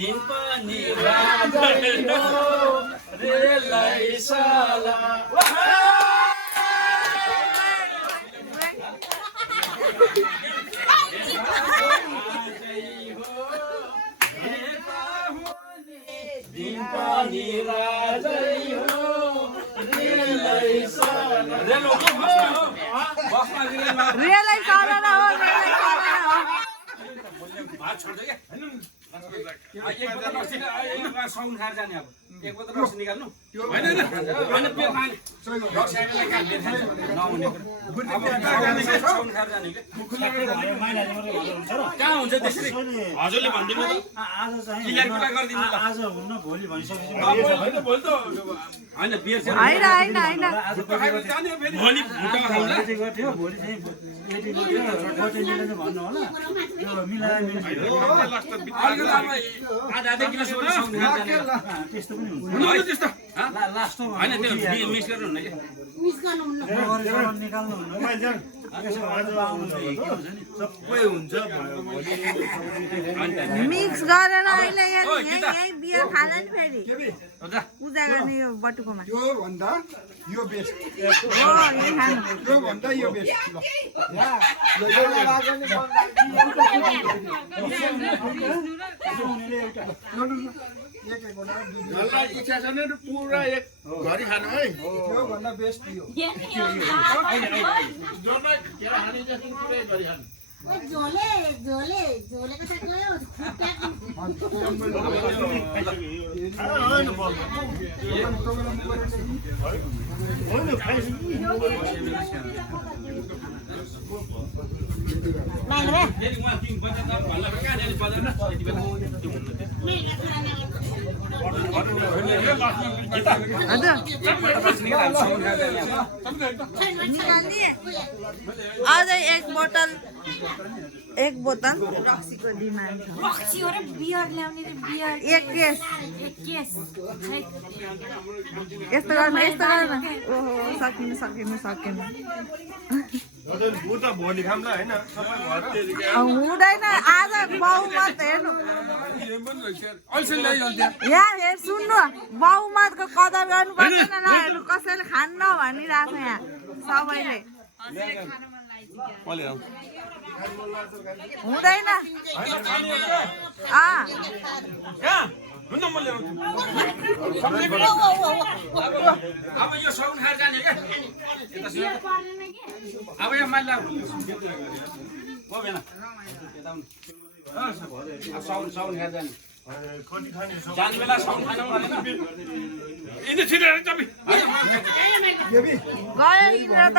दिन पनि राजै हो रेलै साला दिन पनि राजै हो रेलै साला रेलै साला न हो रेलै साला हो भात छोड्छ के एक बोतल रक्सी साउन खाएर जाने अब एक बोतल रक्सी निकाल्नु होइन होइन पेट खाने रक्सीलाई काट्ने नहुने साउन खाएर जाने के कहाँ हुन्छ त्यसरी हजुरले भनिदिनु त क्लियर कुरा गरिदिनु ल आज हुन्न भोलि भनिसकेपछि होइन भोलि त होइन बियर हैन हैन हैन भोलि भुटा खाउँला गर्थ्यो भोलि चाहिँ यति गर्थ्यो बजे मिलेन भन्नु होला त्यो मिलाएर आधा किलो साउन खाएर जाने त्यस्तो पनि हुन्छ त्यस्तो लास्टमा होइन त्यो मिस गर्नुहुन्न कि निकाल्नु हुन्न सबै हुन्छ मिक्स गरेर अहिले यही बियर खान नि फेरि पूजा गर्ने यो बटुकोमा यो भन्दा यो बेस्ट हो यही खानु यो भन्दा यो बेस्ट मलाई इच्छा छ नि पुरा एक घरि खानु है यो भन्दा बेस्ट यो झोले झोले झोलेको साथ गयो आज एक बोतल रक्सीको डिमान्ड छ रक्सी हो र बियर ल्याउने रे बियर एक केस यस्तो गर्न ओहो सकिनु भोलि खाम्ला होइन हुँदैन आज बहुमत हेर्नु यहाँ हेर सुन्नु बहुमतको कदर गर्नुपर्छ नहेर्नु कसैले खान्न भनिरहेको छ यहाँ सबैले हुँदैन अब यो साउन खाएर जाने क्या अब यो माइला हो भएन साउन खाएर जाने जाने बेला साउन खानु परेन यिनी छिरेर तपाईँ गयो यिनीहरू त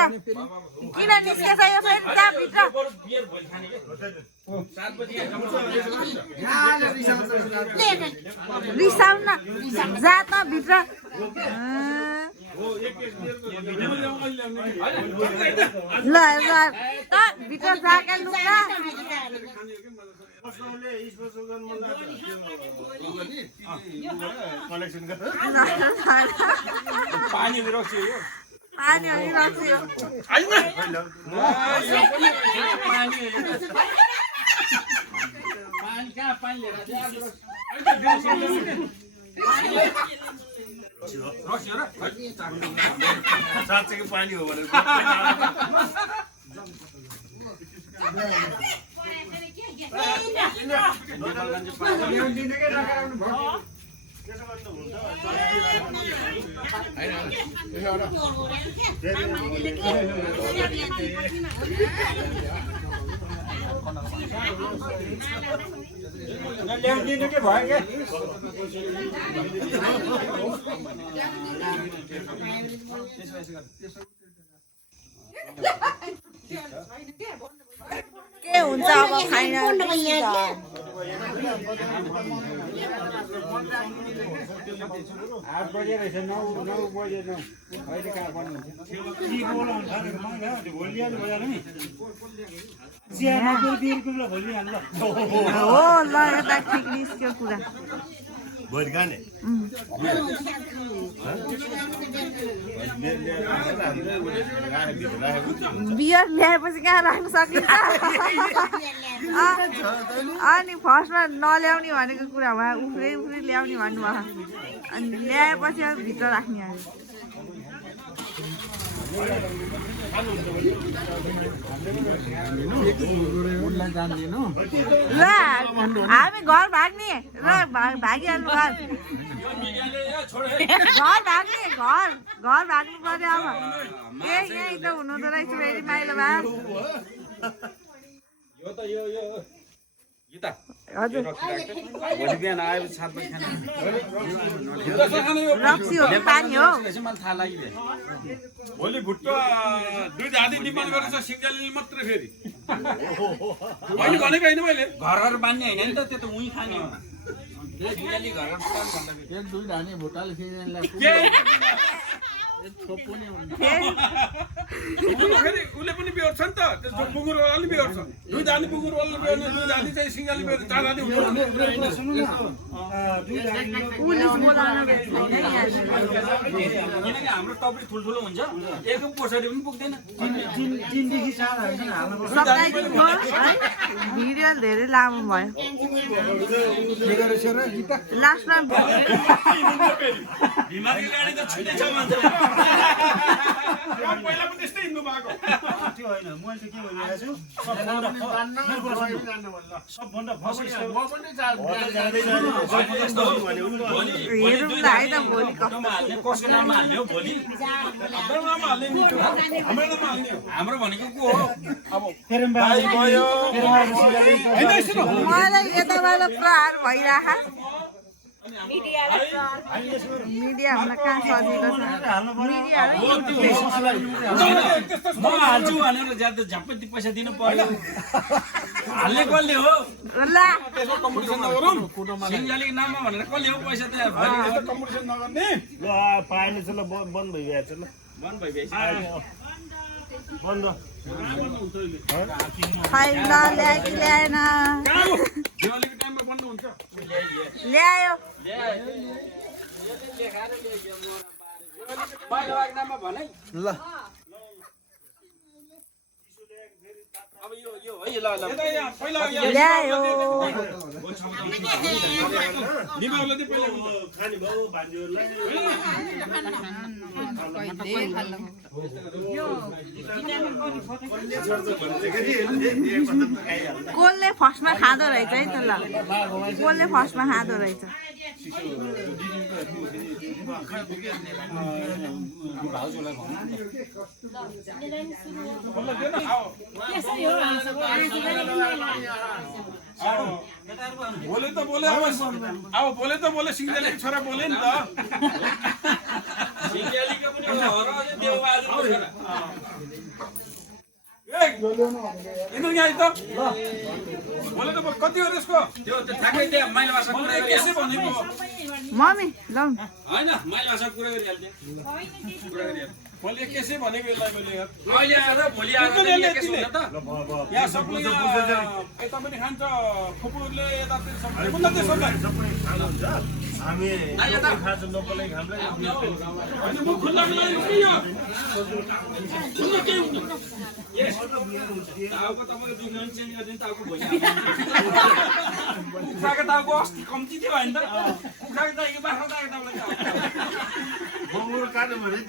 किन निस्केछ यो फेरि त्यहाँभित्र रिसाउन जात भित्र ल त भित्र जाके लुक्ला पानी रक्सी पानी रक्सी साँच्चै पानी हो भनेर ल्याइदिनु के भयो क्या के हुन्छ अब फाइनल 8 बजे रहेछ 9 बजे अहिले कहाँ बन्द हुन्छ भोलि बजार नि चिया 90 रुपियाँ भोलि हाल्नु हो ल यता ठिक निस्क्यो कुरा बियर ल्याएपछि कहाँ राख्न सकिन्छ अनि फर्स्टमा नल्याउने भनेको कुरामा उफ्रै ल्याउने भन्नुभयो अनि ल्याएपछि अब भित्र राख्ने अरे ल हामी घर भाग्ने र भागिहाल्नु घर भाग्ने घर भाग्नु पर्यो अब यही त हुनुहुँदो रहेछ फेरि माइलो भा हजुर भोलि बिहान आएपछि 7 बजी खाना रक्सी हो कि पानी हो मलाई थाहा लाग्यो भोलि भुट्टो दुई आधी डिमान्ड गरेछ सिङ्गलले मात्रै फेरि मैले भनेको होइन मैले घर बान्ने होइन नि त त्यो त उही खाने हो एक दुई धाने भुट्टाले सिङ्गललाई फेरि उसले पनि बेहोर्छ नि त त्यो बुगुरवालाले बेहोर्छ दुई धाने बुगुरवालाले बेहोर्ने दुई धाने चाहिँ सिङ्गलले बेहोर्छ 4 धाने पुलिस बोलाउन किनकि हाम्रो टपरी ठुल्ठुलो हुन्छ एकको पोसरी पनि पुग्दैन भिडियो धेरै लामो भयो लास्टमा बिमारी गाडी त छुटेछ भन्छ पहिला पनि त्यस्तै हिँड्नु भएको त्यो होइन मैले चाहिँ के भनिरहेको छु सबभन्दा फर्स्ट हेरौँ न है त भोलि कसको नाममा हाल्ने हो भोलि हाम्रो भनेको को हो अब मलाई यताबाट प्रहार भइरह मिडिया हुन कहाँ सजिलो छ म हाल्छु भनेर ज्यादा झ्याप्पै पैसा दिनु पर्यो हाल्ने कसले हो ल कम्पिटिसन नगरौँ सिङ्गालीको नाममा भनेर कसले हो पैसा त कम्पिटिसन नगर्ने ल पाएन छ ल बन्द भइरहेछ ल बन्द भइसक्यो बन्द खै ल ल्यायो कि ल्याएन दिवालीको टाइममा बन्द हुन्छ ल्यायो नाममा भने ल अब यो है ल पहिला ल्यायो निमाउले चाहिँ पहिला खाने भाउ भान्जीहरूलाई कसले फर्स्टमा खाँदो रहेछ है त ल कसले फर्स्टमा खाँदो रहेछ बोले त बोले अब बोले त बोले सिङ्गालीको छोरा बोले नि त सिङ्गालीको पनि हरो अझै देउबाजु छोरा यिनीहरू यहाँ आइ त बोले त कति हो यसको त्यो ठ्याक्कै त्यहाँ माइला भाषा कुरा कसै भनेको मम्मी लौ होइन माइला भाषा कुरा गरिहाल्थेँ मैले केसै भनेको यसलाई मैले अहिले आएर भोलि आएर के सुन्छ त यहाँ सबले यता पनि खान्छ फुपूहरूले यता पनि सबले कुन चाहिँ सरकार हामी खान्छ लोकलै खान्छ होइन म खुल्ला मिलाएर के यो खुल्ला के हुन्छ टाउको तपाईँको दुई मिनट चेन्ज गरिदिनु टाउको भोलि कुखुराको टाउको अस्ति कम्ती थियो होइन त कुखुराको टाउको बाख्रा टाउको बङ्गुर काट्यो भने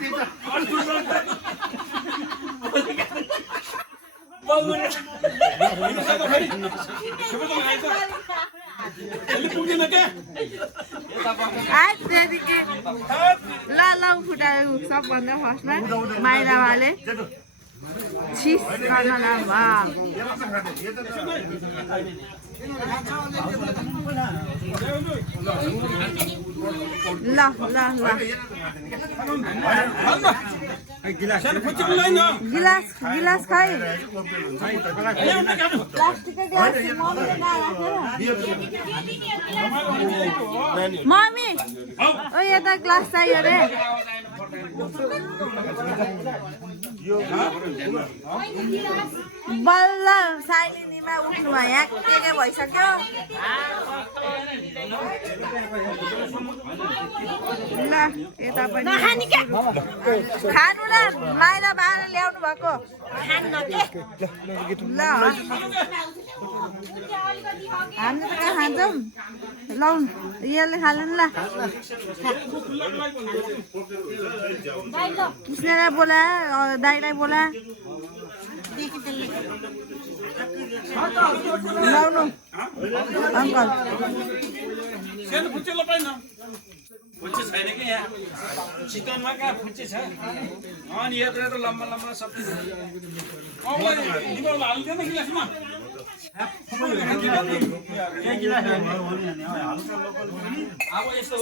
त्यही पुगेन क्या आज त्यहाँदेखि ल ल फुटायो सबभन्दा फर्स्टमा माइलावाले छिस गर्न नभा ल ल ल गिलास गिलास खै प्लास्टिकको गिलास मम्मीले नराखेर मम्मी ओ यता ग्लास चाहियो रे बल्ल साइली पानीमा उठ्नु भयो यहाँ के भइसक्यो ल यता पनि खानु न माइला बाह्र ल्याउनु भएको ल हामी त कहाँ खान्छौँ लौ यसले खानु ल कृष्णलाई बोला दाइलाई बोला लाउनु अङ्कल सानो फुच्चे लपाइन फुच्चे छैन कि यहाँ चिकनमा कहाँ फुच्चे छ अनि यत्रो लम्बा लम्बा सबै निकाल्नु हाल्दैन गिलासमा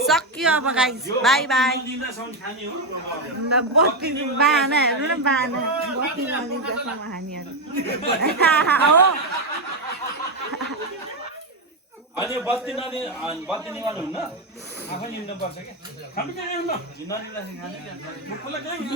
सक्यो अब गाइस बाई बाई दिँदासम्म खाने हो बत्ती बानाहरू न बाना बत्ती नदिँदासम्म खानेहरू हो अनि बत्ती निकाल्नुहुन्न आफै निम्नुपर्छ क्या खानु के न ननिलासी खाने मुखलाई के